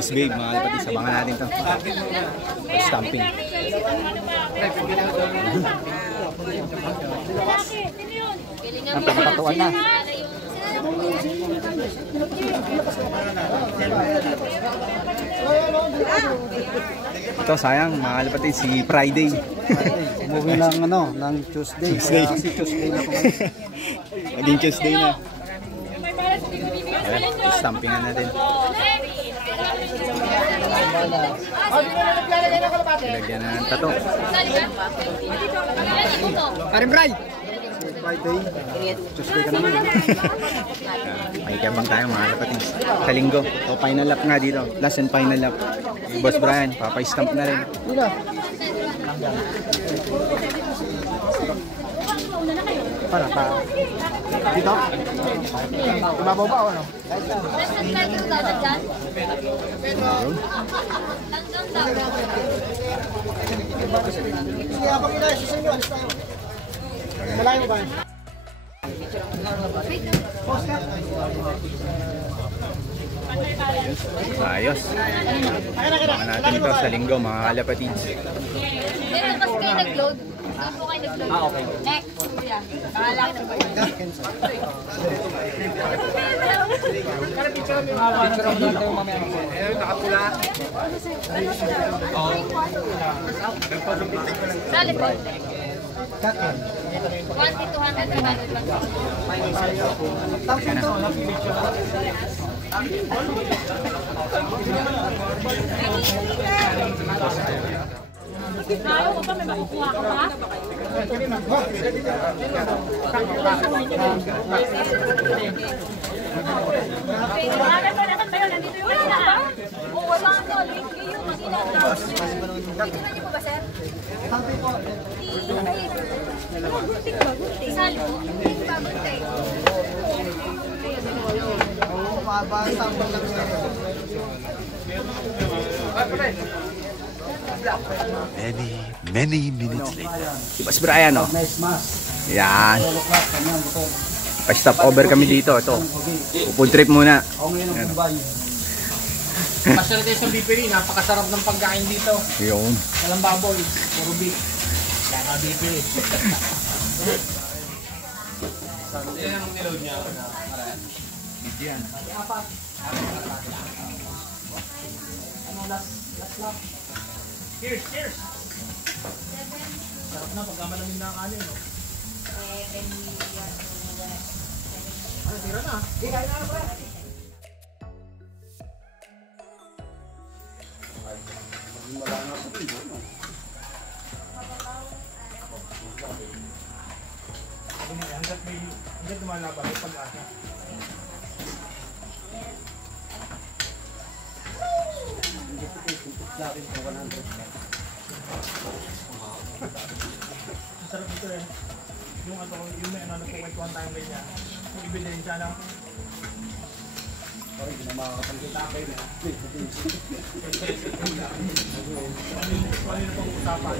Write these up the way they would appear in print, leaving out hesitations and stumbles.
Miss Babe, mga kalapatids. Abangan natin to. Stamping. Ang pagkakatuan na. Ito sayang mga kalapatids, si Friday. Umuwi ng ng Tuesday. Kasi Tuesday na po. Maging Tuesday na. Ayan, stampingan natin. Lagyan na ng tato. Arim Bray! Friday, Tuesday ka naman. May kambang tayo mga kalapatids. Sa linggo. So final lap nga dito. Last and final lap. Boss Brian, papay-stamp na rin. Para pa. Dito? Ibabaw ba o ano? Malayo ba? Ayos. Abangan natin ito sa linggo mga kalapatids. Meron kasi kayo nag-load. Doon po kayo nag-load. Okay. Next. Kuya. Pangalan na ba yun? Dali po. 1 to 200 lang. Ayaw ko pa, may makukuha ka pa? Nandito yung wala na. Oo, wala na. Linggi yung mag-inagaw. Tignan niyo po ba, sir? Isali po. Pagunting. Oo, mabasang mo lang Many minutes later. Si Boss Brian, no? nice mask. Yan. Pa-stop over kami dito. Ito. Food trip muna. Ako ngayon ang Dubai. Pasyal tayo sa Bipili, napakasarap ng pagkain dito. Yun. Walang baboy, puro beef. Kaya ka Bipili. Yan ang niload niya. Yan. Cheers, cheers! Sarap na pagka malamig na ang kanin, no? Ano, tira na? Hindi, kain na pre! Hanggat lumalaban, may pag-asa. Masarap ito eh. Yung may ano po kwentuhan tayong ganyan. Yung ebidensya lang. Parang hindi na makakapagkita kayo na. Kanina pang usapan.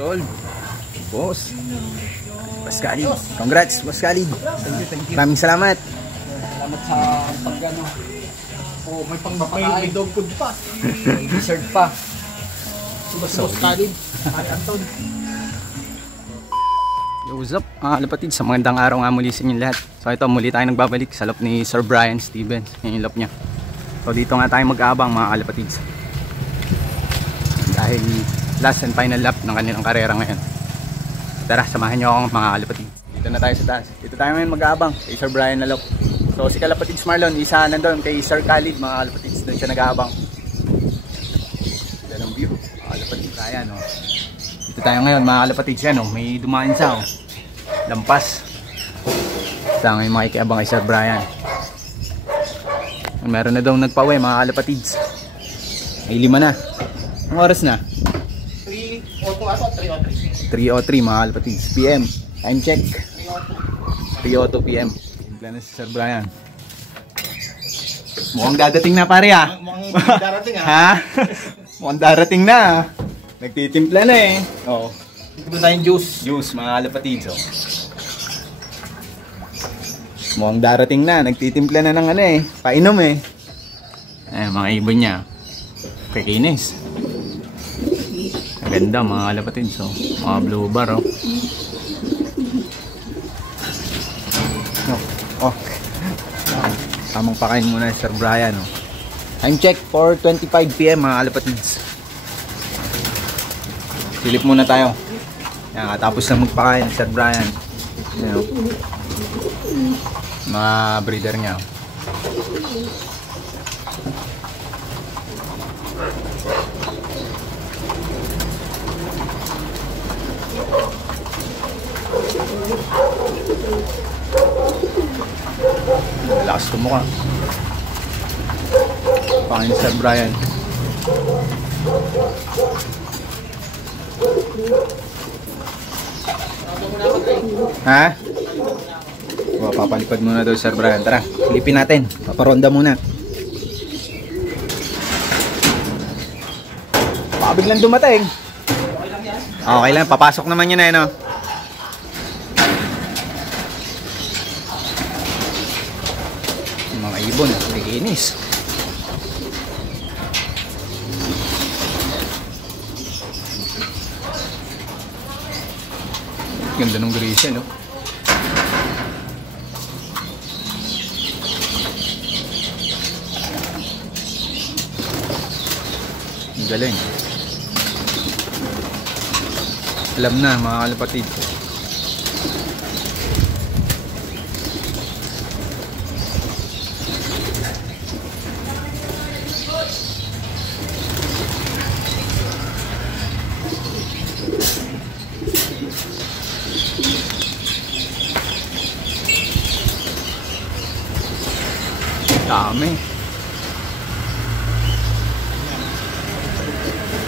Solve. Boss. Boss Khalid. Congrats, Boss Khalid. Maraming salamat. Salamat sa pag-ano. Oh, may pangmapakain. May dog food pa. May dessert pa. Boss Khalid. Ay, Anton. Yo, what's up mga kalapatids? Sa magandang araw nga muli sa inyo lahat. So ito, muli tayo nagbabalik sa lap ni Sir Brian Stevens. Yan yung lap niya. So dito nga tayo mag-aabang mga kalapatids. Dahil last and final lap ng kanilang karera ngayon. Tara, samahan nyo akong mga kalapatids. Dito na tayo sa taas. Dito tayo ngayon mag-aabang kay Sir Brian na lap. So si kalapatids Marlon, isa nandun kay Sir Khalid mga kalapatids. Doon siya nag-aabang. Yan ang view. Mga kalapatids, ayan o. Dito tayo ngayon mga kalapatids. Yan, oh, may dumaan siya. Oh. Lampas. Sa ngayon makikiabang kay Sir Brian. Meron na daw nagpa-uwi mga kalapatids. May 5 na. Ang oras na? 3:03 mga kalapatids. PM. Time check. 3:02 PM. Plan na si Sir Brian. Mukhang dadating na pare ah. Mukhang darating ah. Ha? Mukhang darating na. Nagtitimpla na eh. Oo. Dito na tayong juice. Juice mga kalapatids. Oh. Mukhang darating na. Nagtitimpla na ng ano eh. Painom eh. Mga ibon niya. Kikinis. Ang ganda mga kalapatids. Oh. Mga blue bar oh. Oh. Tamang pakain muna Sir Brian. Oh. Time check 4:25 PM mga kalapatids. Silip muna tayo. Yan, tapos na magpakain Sir Brian. Yan, oh. Mga breeder niya. Lakas tumukha. Pakain Sir Brian. Ha? O, papalipad muna daw Sir Brian. Tara, silipin natin. Paparonda muna. Baka biglang dumating. Okay lang, papasok naman yun eh, no? Yung mga ibon, nagiinis. Ganda ng grisel, no? Ang galing. Alam na mga kalapatid. Dami.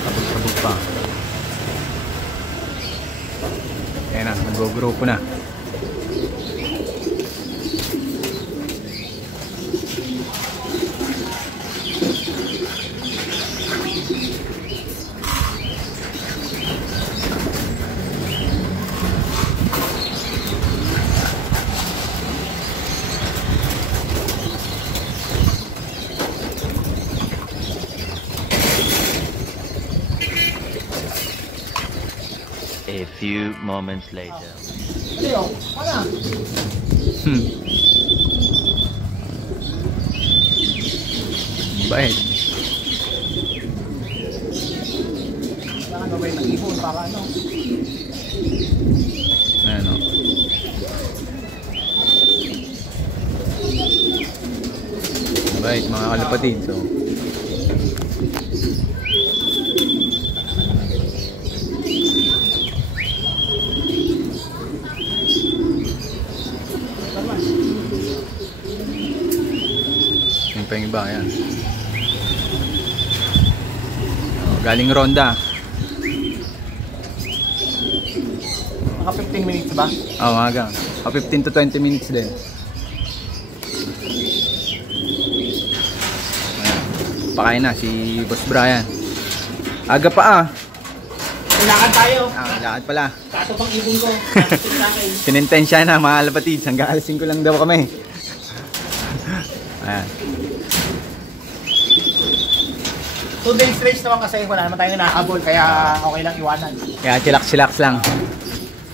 Tabog-tabog pa. Ayan na, nag-grupo na. A few moments later. Leo, ano? Bait. Kailangan gawin ng ibon para ano? Ayan o. Bait mga kalapatid. So, yung pa yung iba, ayan. Oh, galing ronda. Mga 15 minutes ba? Oh, mga 15 to 20 minutes din. Ayan. Pakain na si Boss Brian. Aga pa ah. Kailangan tayo. Lakad pala. Kato pang ibon ko. Sinintensya na mga kalapatid. Hanggang alas 5 lang daw kami. Ayan. 2 days straight naman kasi wala naman tayong nakahabol kaya okay lang iwanan. Kaya chillax lang.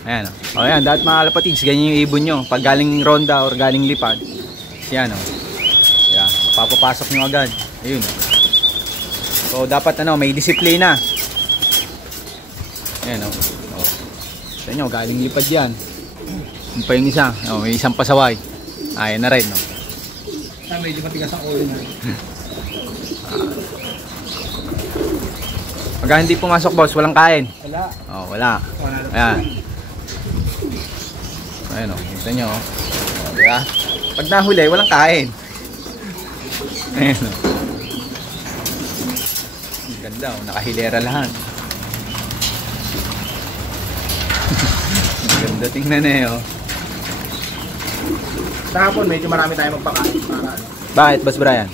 Ayan o. O yan, dapat mga kalapatids, ganyan yung ibon nyo. Pag galing ronda or galing lipad. Yan o. Yan, papapasok nyo agad. Ayun. So dapat ano, may disiplina. Ayan o. Sa inyo, galing lipad yan. Yung pa yung isa. O, may isang pasaway. Ayan na rin no. Medyo matigas ang ulo na. Pag hindi pumasok boss, walang kain. Wala. Oh, wala. Ayan. Ayan o, kita nyo. Diba? Pag nahuli, walang kain. Ayan o. Ang ganda o, nakahilera lahat. Ang ganda, tingnan na eh o. Sa hapon, medyo marami tayo magpakain para ano. Bakit, Boss Brian?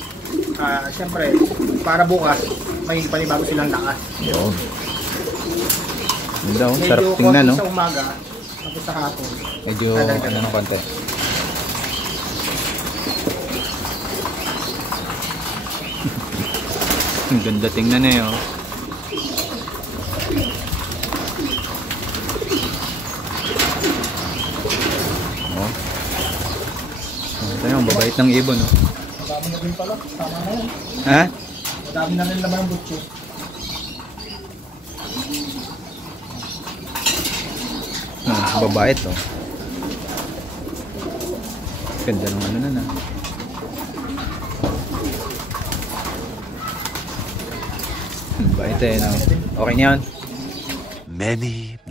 Siyempre, para bukas, may panibago silang lakas. Yun. Ganda o, Medyo sarap tingnan no. konti sa umaga, tapos sa hapon. Medyo ano ng konti. Ang ganda tingnan eh oh. Oh. Ito yung babait ng ibon oh. Madami na rin pala, tama na yan. Ha? Madami na rin laman ng butcho. Babait oh. Ganda ng ano na. Bait eh no. Okay na yan.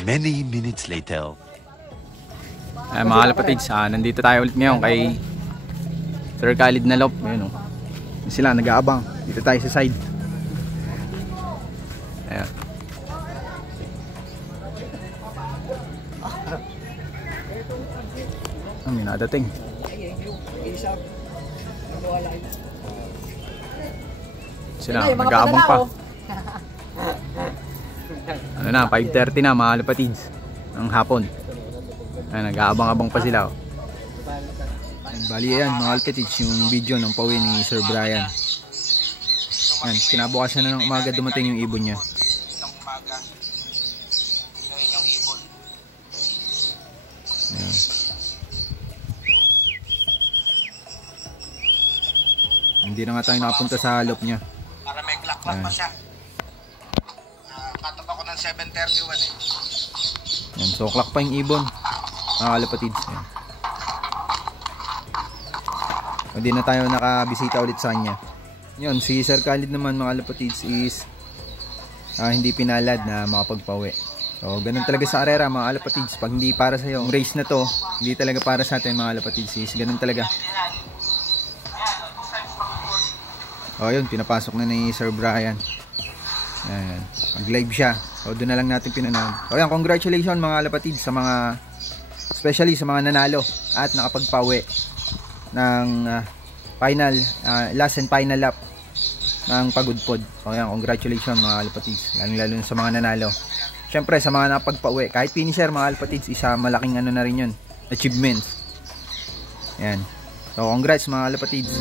Many minutes later. Ay mga kalapatids, nandito tayo ulit ngayon kay Sir Khalid na Lop. Ayun oh. Sila nag-aabang. Dito tayo sa side. Ayan. Ang minadating. Sila nag-aabang pa. Ano na, 5:30 na mga kalapatids ng hapon. Ayan, nag-aabang-abang pa sila oh. Bali yan mga kalapatids, yung video ng pauwi ni Sir Brian. Ayan, kinabukasan na ng umaga dumating yung ibon niya. Ayan. Hindi na nga tayo nakapunta sa halop niya. Para may clock pa siya. Katap ako ng 7:31 eh. Ayan, so clock pa yung ibon mga kalapatids. Ayan. Hindi na tayo nakabisita ulit sa kanya. Yun, si Sir Khalid naman mga kalapatids is hindi pinalad na makapagpawi. So ganun talaga sa arera mga kalapatids. Pag hindi para sa iyo, yung race na to hindi talaga para sa atin mga kalapatids, is ganun talaga. O yun, pinapasok na ni Sir Brian. Ayan, mag-live siya. So doon na lang natin pinanood. So yan, congratulations mga kalapatids sa mga, especially sa mga nanalo at nakapagpawi ng final, last and final lap ng pagudpod. So yan, congratulations mga kalapatids, lalo sa mga nanalo. Syempre sa mga nakapagpauwi, kahit finisher mga kalapatids, isa malaking ano na rin yun, achievement. Yan, so congrats mga kalapatids.